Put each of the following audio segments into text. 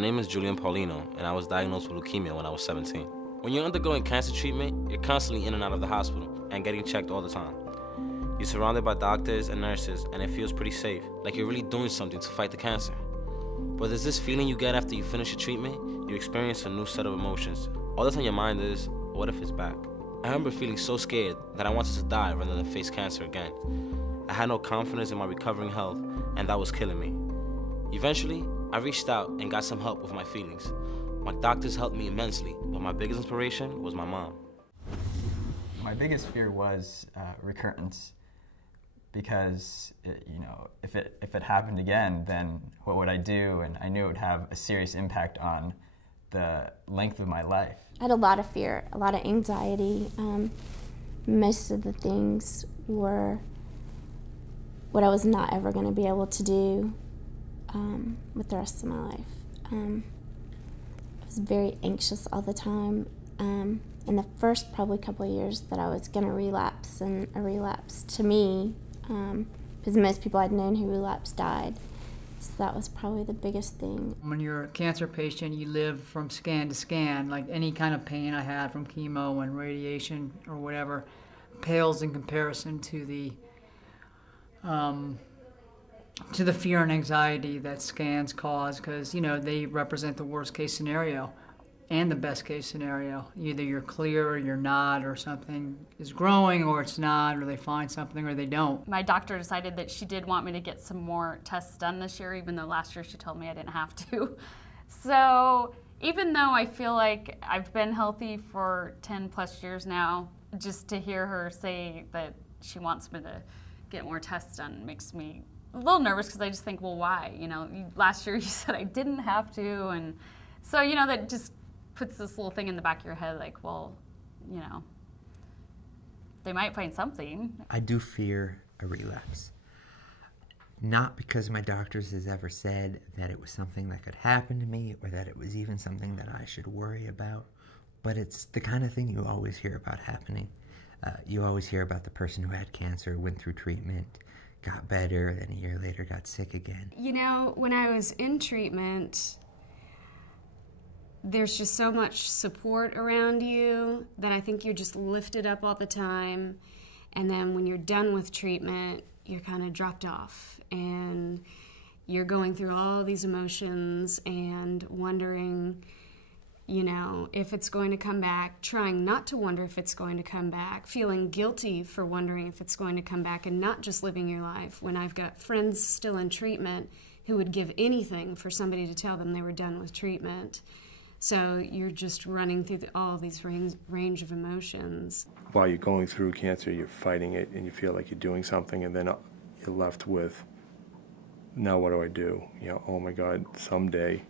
My name is Julian Paulino, and I was diagnosed with leukemia when I was 17. When you're undergoing cancer treatment, you're constantly in and out of the hospital and getting checked all the time. You're surrounded by doctors and nurses, and it feels pretty safe, like you're really doing something to fight the cancer. But there's this feeling you get after you finish your treatment. You experience a new set of emotions. All that's on your mind is, what if it's back? I remember feeling so scared that I wanted to die rather than face cancer again. I had no confidence in my recovering health, and that was killing me. Eventually, I reached out and got some help with my feelings. My doctors helped me immensely, but my biggest inspiration was my mom. My biggest fear was recurrence, because if it happened again, then what would I do? And I knew it would have a serious impact on the length of my life. I had a lot of fear, a lot of anxiety. Most of the things were what I was not ever going to be able to do with the rest of my life. I was very anxious all the time. In the first probably couple of years that I was going to relapse, and a relapse to me, because most people I'd known who relapsed died. So that was probably the biggest thing. When you're a cancer patient, you live from scan to scan. Like any kind of pain I had from chemo and radiation or whatever pales in comparison to the fear and anxiety that scans cause, because they represent the worst case scenario and the best case scenario. Either you're clear or you're not, or something is growing or it's not, or they find something or they don't. My doctor decided that she did want me to get some more tests done this year, even though last year she told me I didn't have to. So even though I feel like I've been healthy for 10 plus years now, just to hear her say that she wants me to get more tests done makes me a little nervous, because I just think, well, why? Last year you said I didn't have to, and so that just puts this little thing in the back of your head, like, well, they might find something. I do fear a relapse. Not because my doctors has ever said that it was something that could happen to me, or that it was even something that I should worry about, but it's the kind of thing you always hear about happening. You always hear about the person who had cancer, went through treatment, got better, then a year later got sick again. When I was in treatment, there's just so much support around you that I think you're just lifted up all the time. And then when you're done with treatment, you're kind of dropped off. And you're going through all these emotions and wondering, if it's going to come back, trying not to wonder if it's going to come back, feeling guilty for wondering if it's going to come back, and not just living your life. When I've got friends still in treatment who would give anything for somebody to tell them they were done with treatment. So you're just running through all these range of emotions. While you're going through cancer, you're fighting it, and you feel like you're doing something, and then you're left with, now what do I do? Oh my God, someday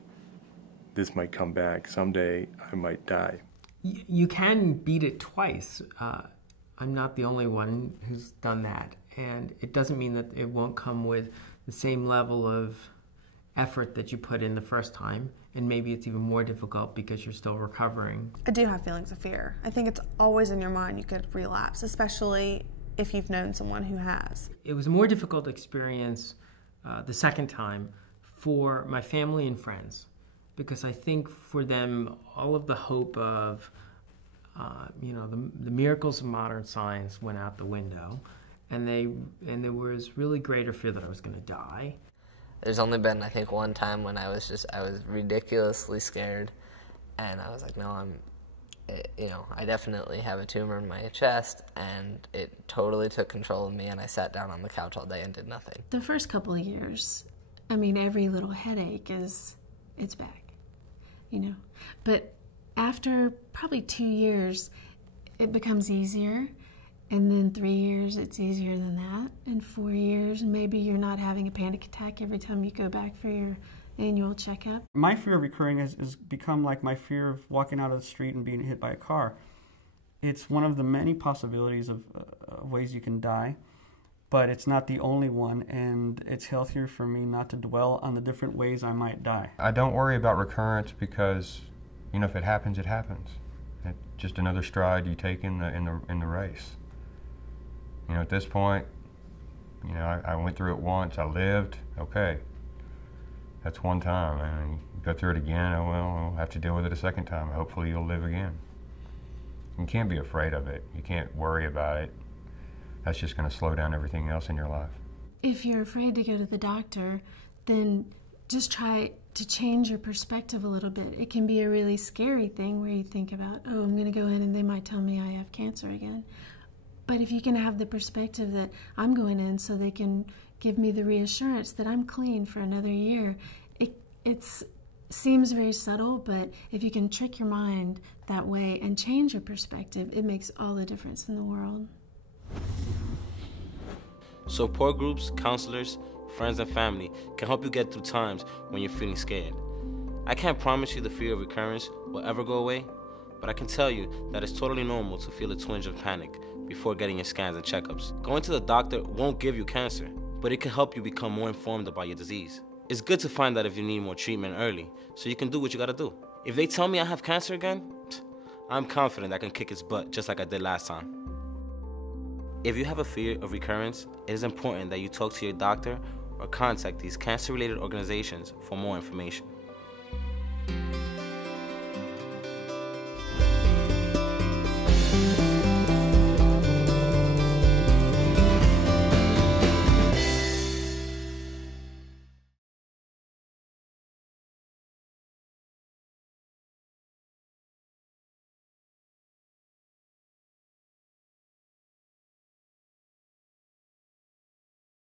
this might come back. Someday I might die. You can beat it twice. I'm not the only one who's done that. And it doesn't mean that it won't come with the same level of effort that you put in the first time. And maybe it's even more difficult because you're still recovering. I do have feelings of fear. I think it's always in your mind you could relapse, especially if you've known someone who has. It was a more difficult experience the second time for my family and friends, because I think for them, all of the hope of, the miracles of modern science went out the window, and there was really greater fear that I was going to die. There's only been, I think, one time when I was ridiculously scared, and I was like, no, I definitely have a tumor in my chest, and it totally took control of me, and I sat down on the couch all day and did nothing. The first couple of years, every little headache it's back, But after probably 2 years, it becomes easier. And then 3 years, it's easier than that. And 4 years, maybe you're not having a panic attack every time you go back for your annual checkup. My fear of recurring has become like my fear of walking out of the street and being hit by a car. It's one of the many possibilities of ways you can die, but it's not the only one, and it's healthier for me not to dwell on the different ways I might die. I don't worry about recurrence because, if it happens, it happens. It's just another stride you take in the race. At this point, I went through it once, I lived, okay. That's one time, and go through it again, oh well, we'll have to deal with it a second time. Hopefully you'll live again. You can't be afraid of it. You can't worry about it. That's just going to slow down everything else in your life. If you're afraid to go to the doctor, then just try to change your perspective a little bit. It can be a really scary thing where you think about, oh, I'm going to go in and they might tell me I have cancer again. But if you can have the perspective that I'm going in so they can give me the reassurance that I'm clean for another year, it seems very subtle, but if you can trick your mind that way and change your perspective, it makes all the difference in the world. Support groups, counselors, friends, and family can help you get through times when you're feeling scared. I can't promise you the fear of recurrence will ever go away, but I can tell you that it's totally normal to feel a twinge of panic before getting your scans and checkups. Going to the doctor won't give you cancer, but it can help you become more informed about your disease. It's good to find out if you need more treatment early, so you can do what you gotta do. If they tell me I have cancer again, I'm confident I can kick its butt just like I did last time. If you have a fear of recurrence, it is important that you talk to your doctor or contact these cancer-related organizations for more information.